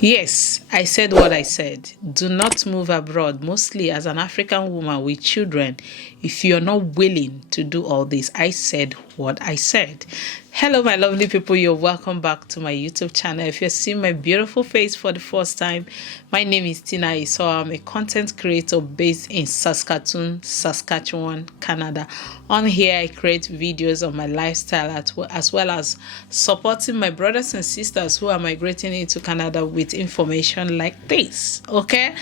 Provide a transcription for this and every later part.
Yes, I said what I said. Do not move abroad, mostly as an African woman with children, if you're not willing to do all this. I said what I said. Hello, my lovely people. You're welcome back to my YouTube channel. If you're seeing my beautiful face for the first time, my name is Tina Isoa. I'm a content creator based in Saskatoon, Saskatchewan, Canada. On here, I create videos of my lifestyle as well as supporting my brothers and sisters who are migrating into Canada with information like this. Okay?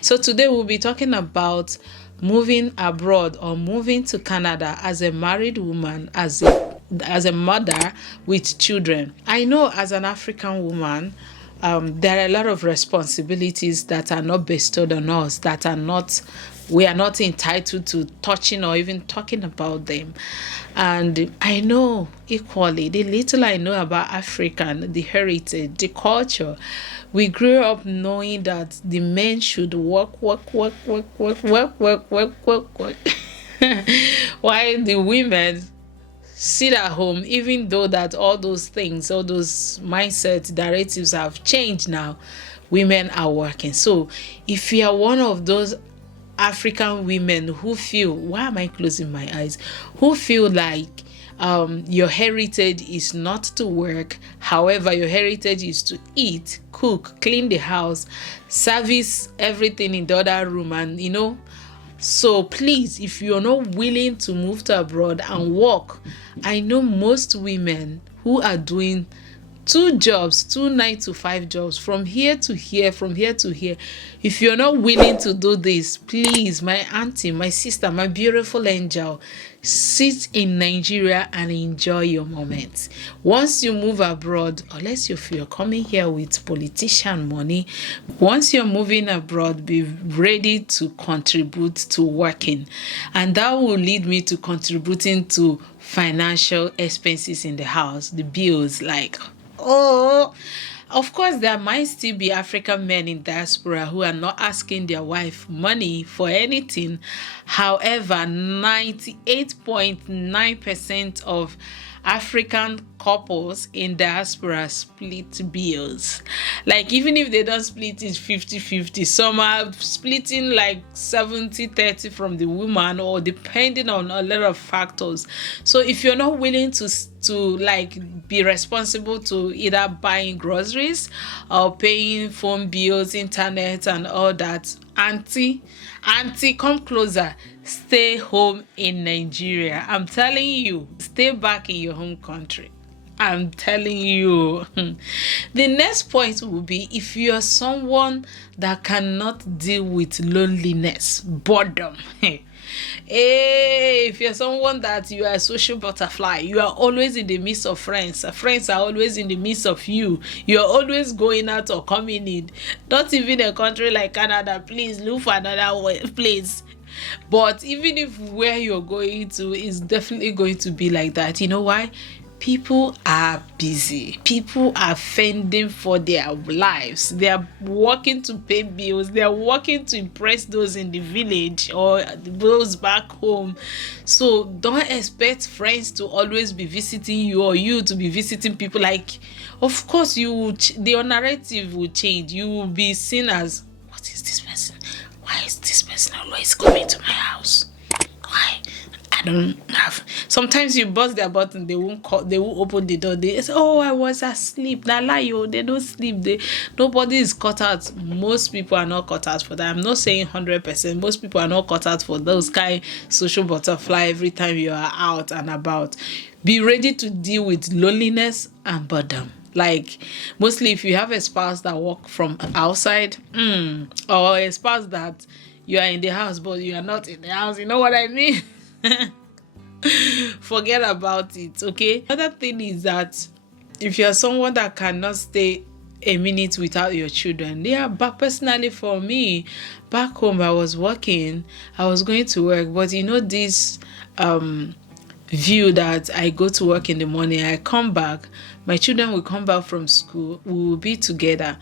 So today we'll be talking about moving abroad or moving to Canada as a married woman, as a mother with children. I know as an African woman, there are a lot of responsibilities that are not bestowed on us, we are not entitled to touching or even talking about them. And I know equally, the little I know about African, the heritage, the culture, we grew up knowing that the men should work, while the women sit at home, even though that all those things, all those mindset narratives have changed now. Women are working. So if you are one of those African women who feel, why am I closing my eyes? Who feel like your heritage is not to work, however, your heritage is to eat, cook, clean the house, service everything in the other room, and so please, if you're not willing to move to abroad and work, I know most women who are doing two 9 to 5 jobs, from here to here, from here to here. If you're not willing to do this, please, my auntie, my sister, my beautiful angel, sit in Nigeria and enjoy your moments. Once you move abroad, unless you're coming here with politician money, once you're moving abroad, be ready to contribute to working, and that will lead me to contributing to financial expenses in the house, the bills, like, oh, of course, there might still be African men in diaspora who are not asking their wife money for anything. However, 98.9% of African couples in diaspora split bills. Like, even if they don't split it 50-50, some are splitting like 70-30 from the woman, or depending on a lot of factors. So if you're not willing to like be responsible to either buying groceries or paying phone bills, internet and all that, auntie, come closer. Stay home in Nigeria. I'm telling you, stay back in your home country. I'm telling you. The next point will be, if you're someone that cannot deal with loneliness, boredom. Hey, if you're someone that you are a social butterfly, you are always in the midst of friends. Friends are always in the midst of you. You're always going out or coming in. Not even a country like Canada. Please look for another place. But even if where you're going to is definitely going to be like that, you know why? People are busy. People are fending for their lives. They are working to pay bills. They are working to impress those in the village or those back home. So don't expect friends to always be visiting you, or you to be visiting people. Like, of course, your narrative will change. You will be seen as, what is this person? Why is this person always coming to my house? Why? I don't have. Sometimes you buzz their button, they won't call, they won't open the door. They say, "Oh, I was asleep." Nah, lie, yo. They don't sleep. Nobody is cut out. Most people are not cut out for that. I'm not saying 100%. Most people are not cut out for those kind social butterfly every time you are out and about. Be ready to deal with loneliness and boredom. Like, mostly if you have a spouse that work from outside, or a spouse that you are in the house but you are not in the house, you know what I mean? Forget about it, okay? Another thing is that if you're someone that cannot stay a minute without your children, but personally for me, back home I was working, I was going to work, but this view that I go to work in the morning, I come back, my children will come back from school, we will be together.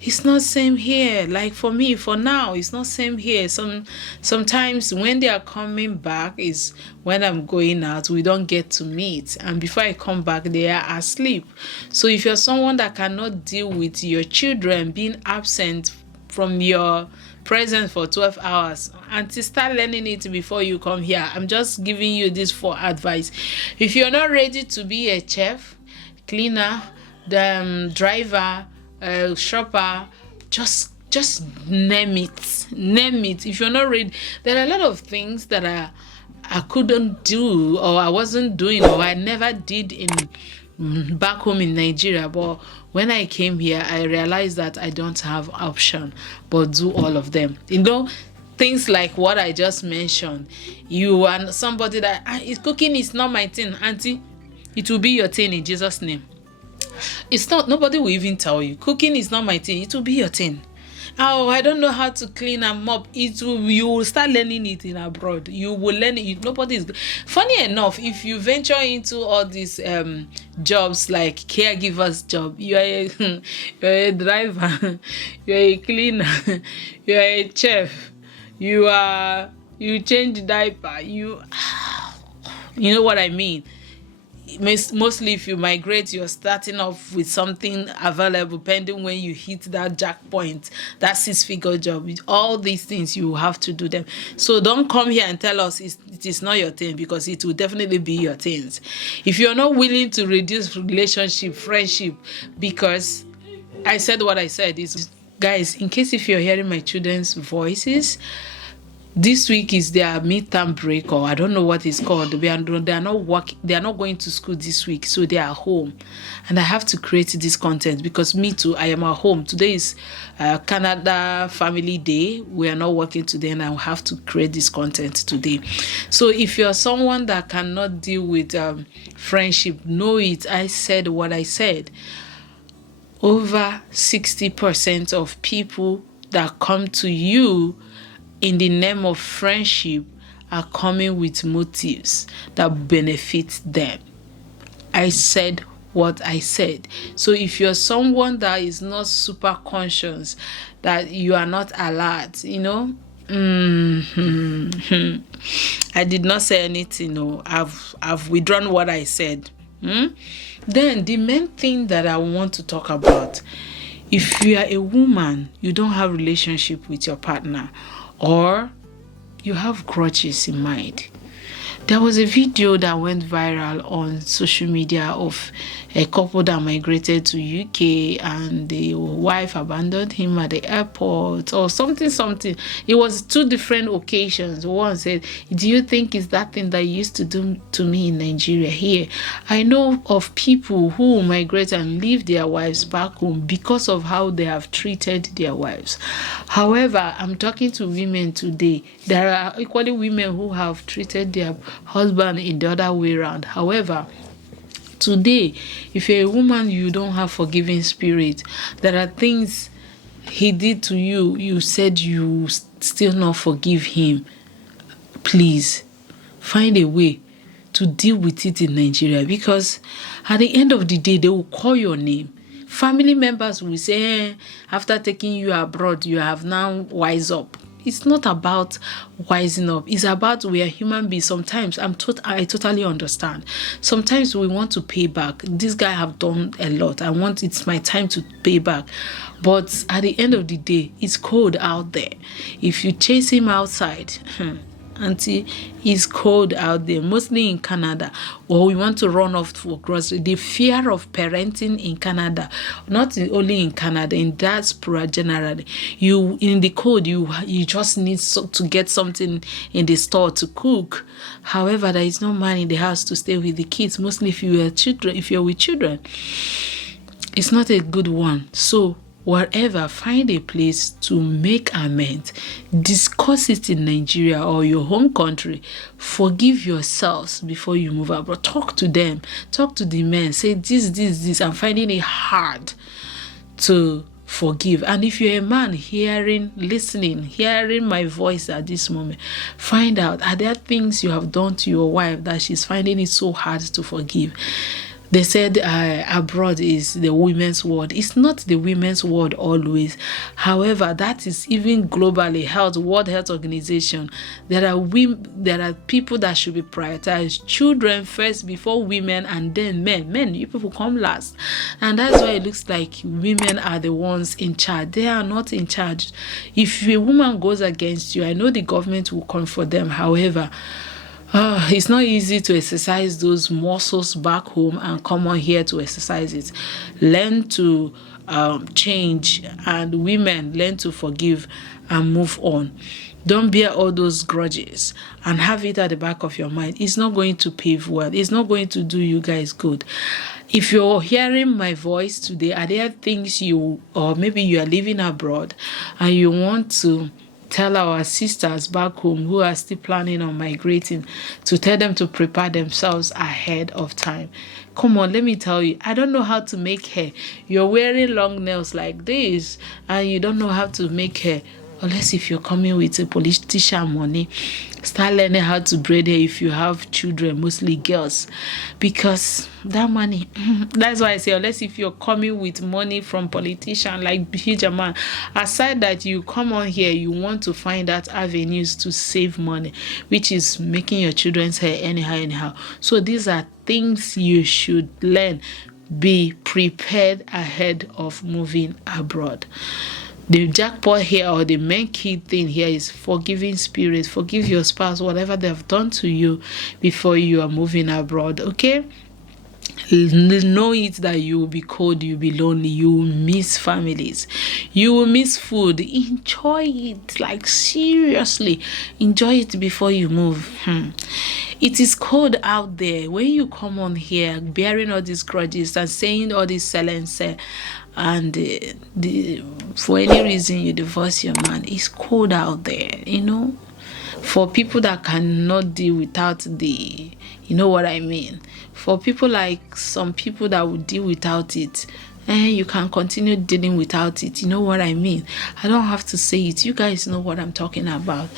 It's not same here. Like for me, for now, it's not same here. Sometimes when they are coming back is when I'm going out, we don't get to meet. And before I come back, they are asleep. So if you're someone that cannot deal with your children being absent from your present for 12 hours, and to start learning it before you come here. I'm just giving you this for advice. If you're not ready to be a chef, cleaner, driver, shopper, just name it. If you're not ready, there are a lot of things that I couldn't do, or I wasn't doing, or I never did in back home in Nigeria. But when I came here, I realized that I don't have option but do all of them. Things like what I just mentioned. You are somebody that cooking is not my thing, auntie. It will be your thing in Jesus' name. It's not. Nobody will even tell you. Cooking is not my thing. It will be your thing. Oh, I don't know how to clean and mop. You will start learning it in abroad. You will learn it. Nobody is. Funny enough, if you venture into all these jobs like caregivers job, you're a driver, you're a cleaner, you're a chef, you change diaper, you know what I mean. Mostly if you migrate, you're starting off with something available pending when you hit that jack point, that 6-figure job. All these things, you have to do them. So don't come here and tell us it is not your thing, because it will definitely be your things. If you're not willing to reduce relationship, friendship, because I said what I said is, guys, in case if you're hearing my children's voices, this week is their midterm break, or I don't know what it's called. They are not going to school this week, so they are home, and I have to create this content because me too, I am at home. Today is Canada Family Day. We are not working today, and I have to create this content today. So if you're someone that cannot deal with friendship, know it. I said what I said. Over 60% of people that come to you in the name of friendship are coming with motives that benefit them. I said what I said. So if you're someone that is not super conscious, that you are not alert, I did not say anything. No, I've withdrawn what I said. Then the main thing that I want to talk about, if you are a woman, you don't have relationship with your partner, or you have grudges in mind. There was a video that went viral on social media of a couple that migrated to UK and the wife abandoned him at the airport or something. It was 2 different occasions. One said, do you think it's that thing that you used to do to me in Nigeria here? I know of people who migrate and leave their wives back home because of how they have treated their wives. However, I'm talking to women today. There are equally women who have treated their husband in the other way around. However, today, if you're a woman, you don't have forgiving spirit. There are things he did to you. You said you still not forgive him. Please find a way to deal with it in Nigeria, because at the end of the day, they will call your name. Family members will say, after taking you abroad, you have now wise up. It's not about wising up. It's about, we are human beings. Sometimes I totally understand. Sometimes we want to pay back. This guy have done a lot. It's my time to pay back. But at the end of the day, it's cold out there. If you chase him outside, auntie, it's cold out there, mostly in Canada, or we want to run off for grocery. The fear of parenting in Canada, not only in Canada, in diaspora generally, in the cold, you just need to get something in the store to cook. However, there is no man in the house to stay with the kids, mostly if you're with children. It's not a good one. So whatever, find a place to make amends. Discuss it in Nigeria or your home country. Forgive yourselves before you move abroad. Talk to them. Talk to the men. Say this. I'm finding it hard to forgive. And if you're a man hearing my voice at this moment, find out, are there things you have done to your wife that she's finding it so hard to forgive? They said abroad is the women's world. It's not the women's world always. However, that is even globally World Health Organization. There are people that should be prioritized. Children first before women, and then men. Men, you people come last. And that's why it looks like women are the ones in charge. They are not in charge. If a woman goes against you, I know the government will come for them. However, it's not easy to exercise those muscles back home and come on here to exercise it. Learn to change, and women learn to forgive and move on. Don't bear all those grudges and have it at the back of your mind. It's not going to pave well. It's not going to do you guys good. If you're hearing my voice today, are there things or maybe you are living abroad and you want to tell our sisters back home who are still planning on migrating, to tell them to prepare themselves ahead of time? Come on, let me tell you, I don't know how to make hair. You're wearing long nails like this and you don't know how to make hair. Unless if you're coming with a politician money, start learning how to braid hair if you have children, mostly girls, because that money, that's why I say, unless if you're coming with money from politician like huge amount. Aside that, you come on here, you want to find out avenues to save money, which is making your children's hair anyhow. So these are things you should learn. Be prepared ahead of moving abroad. The jackpot here, or the main key thing here, is forgiving spirit. Forgive your spouse, whatever they've done to you before you are moving abroad, okay? Know it that you will be cold, you'll be lonely, you will miss families, you will miss food. Enjoy it, like seriously, enjoy it before you move. It is cold out there. When you come on here bearing all these grudges and saying all this silence, and for any reason you divorce your man, it's cold out there, for people that cannot deal without the, you know what I mean, for people like some people that would deal without it, you can continue dealing without it. You know what I mean? I don't have to say it. You guys know what I'm talking about.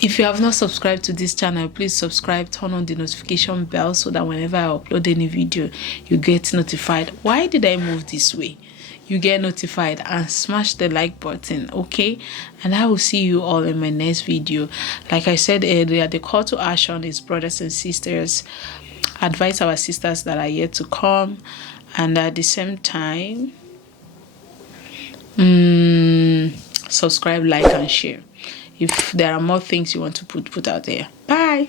If you have not subscribed to this channel, please subscribe, turn on the notification bell so that whenever I upload any video, you get notified. Why did I move this way? You get notified, and smash the like button, okay? And I will see you all in my next video. Like I said earlier, the call to action is, brothers and sisters, advise our sisters that are yet to come, and at the same time, subscribe, like, and share. If there are more things you want to put out there. Bye.